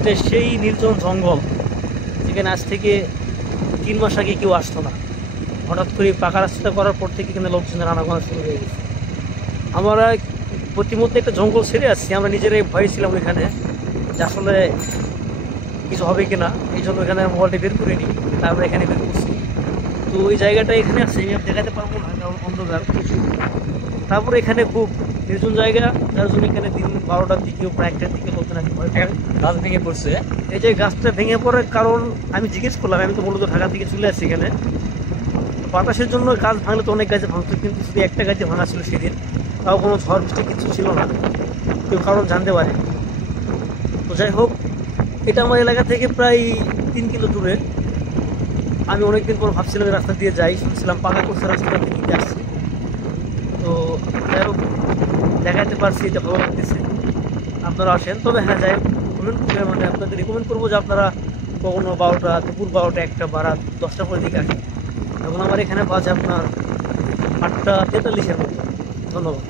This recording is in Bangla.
এটা সেই নির্জন জঙ্গল যেখানে আজ থেকে 3 মাস আগে কেউ আসতো না। হঠাৎ করে পাকা রাস্তা করার পর থেকে এখানে লোকজনের আনাগোনা শুরু হয়ে গেছে। আমরা প্রতিমধ্যে একটা জঙ্গল ছেড়ে আসছি, আমরা নিজেরাই ভয় ছিলাম এখানে যে আসলে কিছু হবে কিনা, এই জন্য এখানে মোবাইলটা বের করে নিই, তারপরে এখানে বের করছি। তো ওই জায়গাটা এখানে আছে, আমি দেখাতে পারবো না কারণ অন্ধকার কিছু। তারপরে এখানে খুব নির্জন জায়গা, যার জন্য এখানে দিন 12টার দিকেও প্রায় 1টার দিকে লোকজন আসে ভয় পায়। গাছ ভেঙে পড়ছে। এই যে গাছটা ভেঙে পড়ার কারণ আমি জিজ্ঞেস করলাম, আমি তো মূলত ঢাকা থেকে চলে আসছি এখানে। বাতাসের জন্য গাছ ভাঙলে তো অনেক গাছে ভাঙতো, কিন্তু শুধু একটা গাছে ভাঙা ছিল সেদিন, তাও কোনো ঝড় বৃষ্টি কিছু ছিল না, কেউ কারণ জানতে পারে। তো যাই হোক, এটা আমার এলাকা থেকে প্রায় 3 কিলো দূরে। আমি অনেকদিন পর ভাবছিলাম এই রাস্তা দিয়ে যাই, শুনছিলাম পাকা করছে রাস্তাটা দিকে আসছি। তো যাই হোক, দেখাতে পারছি, এটা ভালো লাগতেছে। আপনারা আসেন, তবে হ্যাঁ যাই হোক, মানে আপনাদের রিকমেন্ড করবো যে আপনারা কখনো 12টা, দুপুর 12টা, 1টা বা রাত 10টা পরে দিকে আসেন। এখন আমার এখানে বাজে আপনার 8টা 43-এর মতো। ধন্যবাদ।